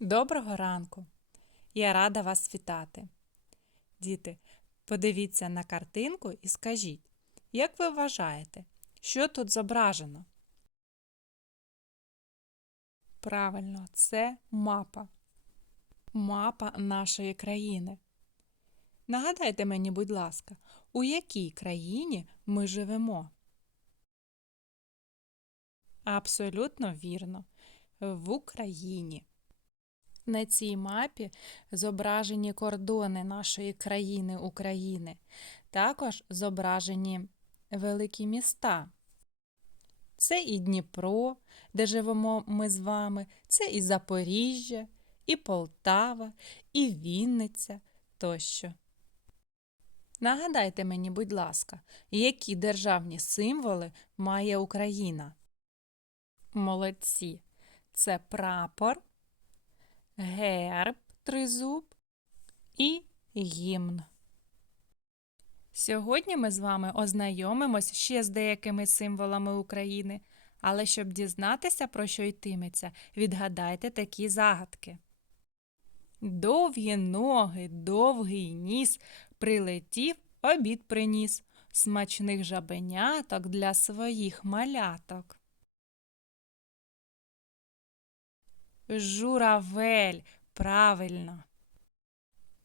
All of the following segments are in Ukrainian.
Доброго ранку! Я рада вас вітати. Діти, подивіться на картинку і скажіть, як ви вважаєте, що тут зображено? Правильно, це мапа. Мапа нашої країни. Нагадайте мені, будь ласка, у якій країні ми живемо? Абсолютно вірно. В Україні. На цій мапі зображені кордони нашої країни України, також зображені великі міста. Це і Дніпро, де живемо ми з вами, це і Запоріжжя, і Полтава, і Вінниця тощо. Нагадайте мені, будь ласка, які державні символи має Україна? Молодці. Це прапор, герб тризуб і гімн. Сьогодні ми з вами ознайомимось ще з деякими символами України, але щоб дізнатися, про що йтиметься, відгадайте такі загадки. Довгі ноги, довгий ніс, прилетів, обід приніс, смачних жабеняток для своїх маляток. Журавель, правильно.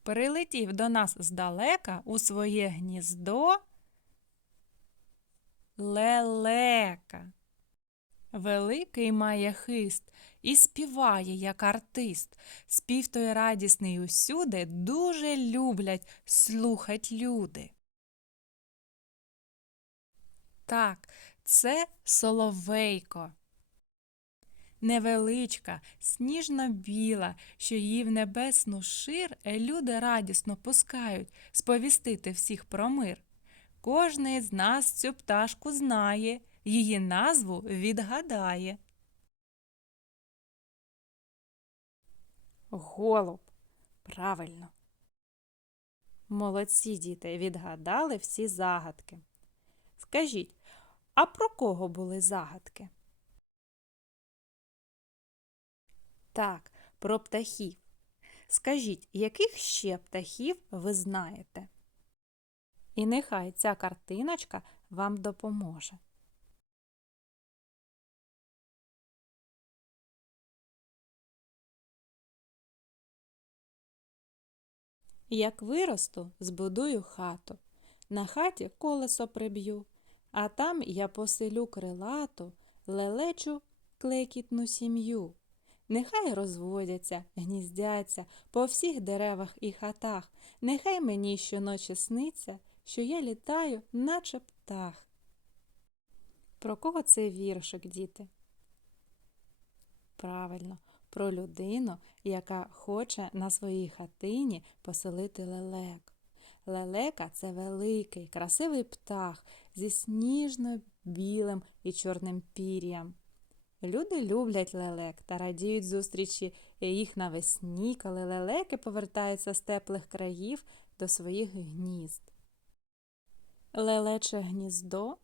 Прилетів до нас здалека у своє гніздо лелека. Великий має хист і співає, як артист. Спів той радісний усюди дуже люблять слухать люди. Так, це соловейко невеличка, сніжно-біла, що її в небесну шир люди радісно пускають сповістити всіх про мир. Кожний з нас цю пташку знає, її назву відгадає. Голуб. Правильно. Молодці діти відгадали всі загадки. Скажіть, а про кого були загадки? Так, про птахів. Скажіть, яких ще птахів ви знаєте? І нехай ця картиночка вам допоможе. Як виросту, збудую хату, на хаті колесо приб'ю, а там я поселю крилату, лелечу клекітну сім'ю. Нехай розводяться, гніздяться по всіх деревах і хатах, нехай мені щоночі сниться, що я літаю, наче птах. Про кого цей віршик, діти? Правильно, про людину, яка хоче на своїй хатині поселити лелек. Лелека це великий, красивий птах зі сніжно-білим і чорним пір'ям. Люди люблять лелек та радіють зустрічі їх навесні, коли лелеки повертаються з теплих країв до своїх гнізд. Лелече гніздо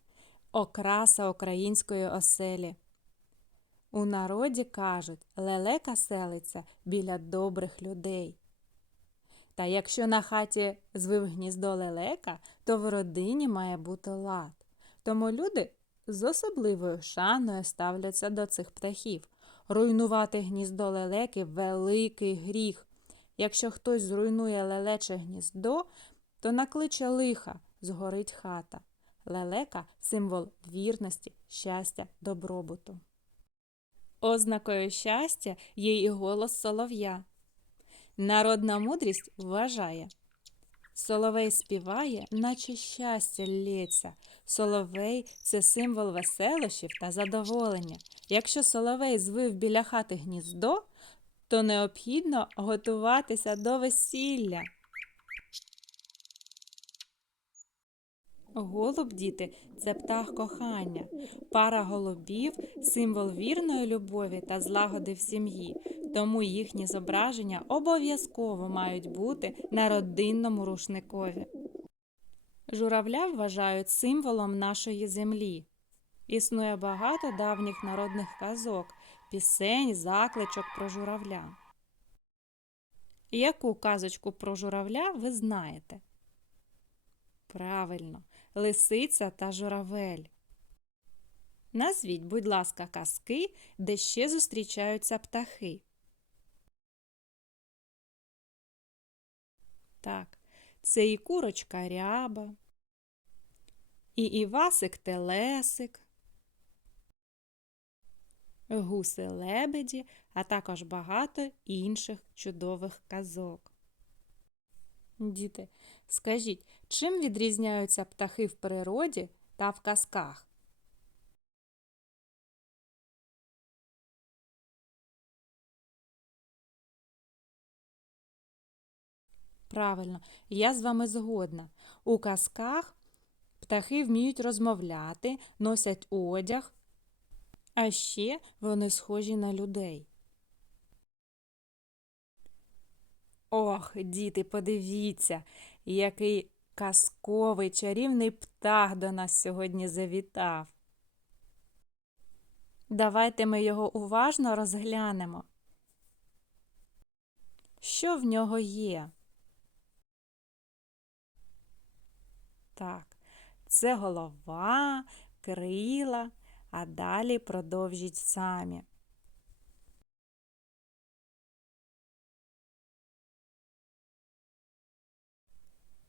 окраса української оселі. У народі кажуть, лелека селиться біля добрих людей. Та якщо на хаті звив гніздо лелека, то в родині має бути лад. Тому люди з особливою шаною ставляться до цих птахів. Руйнувати гніздо лелеки великий гріх. Якщо хтось зруйнує лелече гніздо, то накличе лиха, згорить хата. Лелека символ вірності, щастя, добробуту. Ознакою щастя є і голос солов'я. Народна мудрість вважає. Соловей співає, наче щастя лється. Соловей це символ веселощів та задоволення. Якщо соловей звив біля хати гніздо, то необхідно готуватися до весілля. Голуб, діти, це птах кохання. Пара голубів символ вірної любові та злагоди в сім'ї, тому їхні зображення обов'язково мають бути на родинному рушникові. Журавля вважають символом нашої землі. Існує багато давніх народних казок, пісень, закличок про журавля. Яку казочку про журавля ви знаєте? Правильно, лисиця та журавель. Назвіть, будь ласка, казки, де ще зустрічаються птахи. Так, це і курочка ряба, і Івасик Телесик, гуси лебеді, а також багато інших чудових казок. Діти, скажіть, чим відрізняються птахи в природі та в казках? Правильно, я з вами згодна. У казках птахи вміють розмовляти, носять одяг, а ще вони схожі на людей. Ох, діти, подивіться, який казковий чарівний птах до нас сьогодні завітав. Давайте ми його уважно розглянемо. Що в нього є? Так, це голова, крила, а далі продовжіть самі.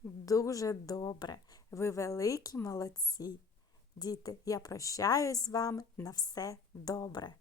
Дуже добре. Ви великі молодці. Діти, я прощаюсь з вами на все добре.